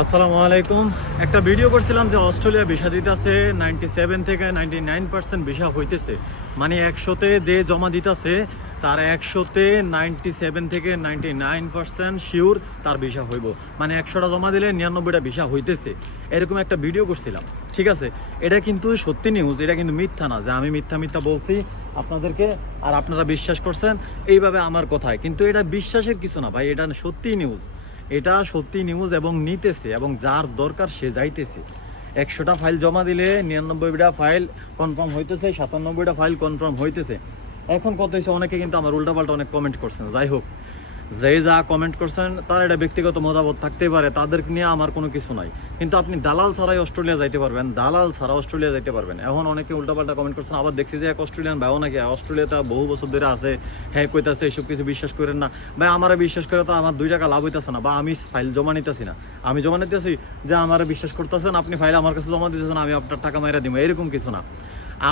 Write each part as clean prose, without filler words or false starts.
আসসালামু আলাইকুম। একটা ভিডিও করছিলাম যে অস্ট্রেলিয়া ভিসা দিতেছে 97 থেকে 99% ভিসা হইতেছে, মানে 100তে যে জমা দিতেছে তার 100তে 97 থেকে 99% শিওর তার ভিসা হইব, মানে 100টা জমা দিলে 99টা ভিসা হইতেছে, এরকম একটা ভিডিও করছিলাম। ঠিক আছে, এটা কিন্তু সত্যি নিউজ, এটা কিন্তু মিথ্যা না যে আমি মিথ্যা বলছি আপনাদেরকে আর আপনারা বিশ্বাস করছেন এইভাবে আমার কথায়। কিন্তু এটা বিশ্বাসের কিছু না ভাই, এটা সত্যি নিউজ, এটা সত্যি নিউজ এবং নিতেছে, এবং যার দরকার সে যাইতেছে। 100টা ফাইল জমা দিলে 99টা ফাইল কনফার্ম হইতেছে, 97টা ফাইল কনফার্ম হইতেছে। এখন কত হয়েছে, অনেকে কিন্তু আমার উল্টাপাল্টা অনেক কমেন্ট করছেন। যাই হোক, যে যা কমেন্ট করছেন তার এটা ব্যক্তিগত মতামত থাকতেই পারে, তাদের নিয়ে আমার কোনো কিছু নাই। কিন্তু আপনি দালাল ছাড়াই অস্ট্রেলিয়া যাইতে পারবেন, দালাল ছাড়া অস্ট্রেলিয়া যাইতে পারবেন। এখন অনেকে উল্টাপাল্টা কমেন্ট করছেন, আবার দেখছি যে এক অস্ট্রেলিয়ান ভাইও নাকি অস্ট্রেলিয়াতে বহু বছর ধরে আছে, হ্যাঁ কইতাছে এইসব কিছু বিশ্বাস করেন না ভাই। আমারে বিশ্বাস করে তো আমার 2 টাকা লাভ হইতেছে না, বা আমি ফাইল জমা নিতেছি না। আমি জমা নিতেছি যে আমারে বিশ্বাস করতেছেন, আপনি ফাইল আমার কাছে জমা দিতেছেন, আমি আপনার টাকা মাইরা দিব, এরকম কিছু না।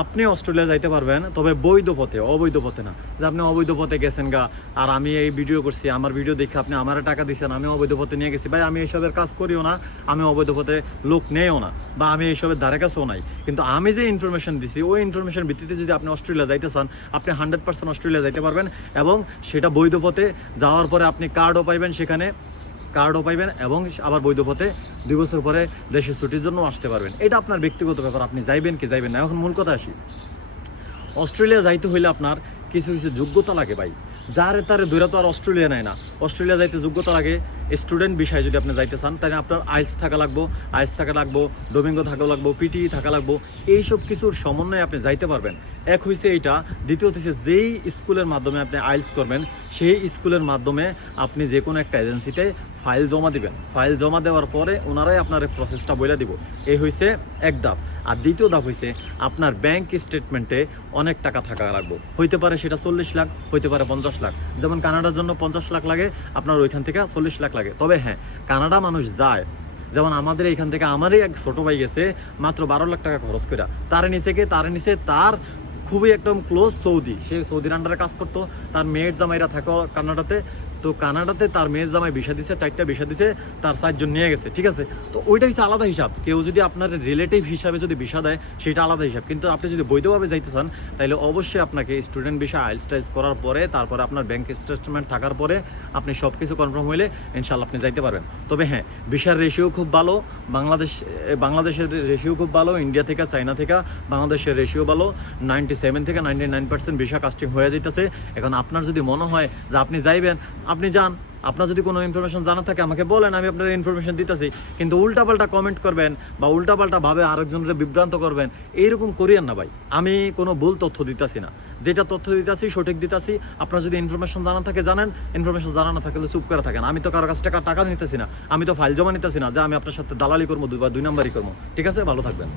আপনি অস্ট্রেলিয়া যাইতে পারবেন, তবে বৈধ পথে, অবৈধ পথে না। যে আপনি অবৈধ পথে গেছেন গা, আর আমি এই ভিডিও করছি, আমার ভিডিও দেখে আপনি আমার টাকা দিচ্ছেন, আমি অবৈধ পথে নিয়ে গেছি। ভাই আমি এইসবের কাজ করিও না, আমি অবৈধ পথে লোক নেইও না, বা আমি এইসবের ধারে কাছেও নাই। কিন্তু আমি যে ইনফরমেশন দিছি ওই ইনফরমেশন ভিত্তিতে যদি আপনি অস্ট্রেলিয়া যাইতে চান, আপনি 100% অস্ট্রেলিয়া যাইতে পারবেন, এবং সেটা বৈধ পথে যাওয়ার পরে আপনি কার্ডও পাইবেন, সেখানে কার্ডও পাইবেন, এবং আবার বৈধ পথে 2 বছর পরে দেশে ছুটির জন্য আসতে পারবেন। এটা আপনার ব্যক্তিগত ব্যাপার, আপনি যাইবেন কি যাইবেন না। এখন মূল কথা আসি, অস্ট্রেলিয়া যাইতে হইলে আপনার কিছু কিছু যোগ্যতা লাগে ভাই। যারে তারে দূরে তো আর অস্ট্রেলিয়া নেয় না, অস্ট্রেলিয়া যাইতে যোগ্যতা লাগে। স্টুডেন্ট বিষয়ে যদি আপনি যাইতে চান, তাহলে আপনার আইএলটিএস থাকা লাগবো, ডোমিঙ্গো থাকা লাগবো, পিটিই থাকা লাগবো। এইসব কিছুর সমন্বয়ে আপনি যাইতে পারবেন। এক হইছে এইটা, দ্বিতীয়ত হচ্ছে যেই স্কুলের মাধ্যমে আপনি আইএলটিএস করবেন, সেই স্কুলের মাধ্যমে আপনি যে কোনো একটা এজেন্সিতে ফাইল জমা দিবেন। ফাইল জমা দেওয়ার পরে ওনারাই আপনার এই প্রসেসটা বলে দিব। এই হইছে এক ধাপ। আর দ্বিতীয় ধাপ হইছে আপনার ব্যাংক স্টেটমেন্টে অনেক টাকা থাকা লাগবে। হইতে পারে সেটা 40 লাখ, হইতে পারে 50 লাখ। যেমন কানাডার জন্য 50 লাখ লাগে, আপনার ওইখান থেকে 40 লাখ লাগে। তবে হ্যাঁ, কানাডা মানুষ যায়, যেমন আমাদের এইখান থেকে আমারই এক ছোটো ভাই গেছে মাত্র 12 লাখ টাকা খরচ করে। তার নিচে তার খুবই একদম ক্লোজ সৌদি, সে সৌদির আন্ডারে কাজ করতো, তার মেয়ের জামাইরা থাকো কানাডাতে। তো কানাডাতে তার মেয়ের জামাই ভিসা দিছে, 4টা ভিসা দিছে, তার 4 জন নিয়ে গেছে। ঠিক আছে, তো ওইটা হচ্ছে আলাদা হিসাব। কেউ যদি আপনার রিলেটিভ হিসাবে যদি ভিসা দেয়, সেটা আলাদা হিসাব। কিন্তু আপনি যদি বৈধভাবে যাইতে চান, তাহলে অবশ্যই আপনাকে স্টুডেন্ট ভিসা আইএলটিএস করার পরে, তারপরে আপনার ব্যাংক স্টেটমেন্ট থাকার পরে, আপনি সব কিছু কনফার্ম হইলে ইনশাল্লাহ আপনি যাইতে পারবেন। তবে হ্যাঁ, ভিসার রেশিও খুব ভালো, বাংলাদেশের রেশিও খুব ভালো, ইন্ডিয়া থেকে চায়না থেকে বাংলাদেশের রেশিও ভালো। 97 থেকে 99% ভিসা কাস্টিং হয়ে যাইতেছে। এখন আপনার যদি মনে হয় যে আপনি যাইবেন, আপনি যান। আপনার যদি কোনো ইনফরমেশন জানা থাকে আমাকে বলেন, আমি আপনার ইনফরমেশন দিতেছি। কিন্তু উল্টাপাল্টা কমেন্ট করবেন বা উল্টাপাল্টা ভাবে আরেকজনের বিভ্রান্ত করবেন, এইরকম করিয়েন না ভাই। আমি কোনো ভুল তথ্য দিতেছি না, যেটা তথ্য দিতেছি সঠিক দিতেছি। আপনার যদি ইনফরমেশন জানা থাকে জানেন, ইনফরমেশন জানা না থাকলে চুপ করে থাকেন। আমি তো কারো কাছ থেকে টাকা নিতেছি না, আমি তো ফাইল জমা নিতেছি না যে আমি আপনার সাথে দালালি করবো বা 2 নাম্বারই করবো। ঠিক আছে, ভালো থাকবেন।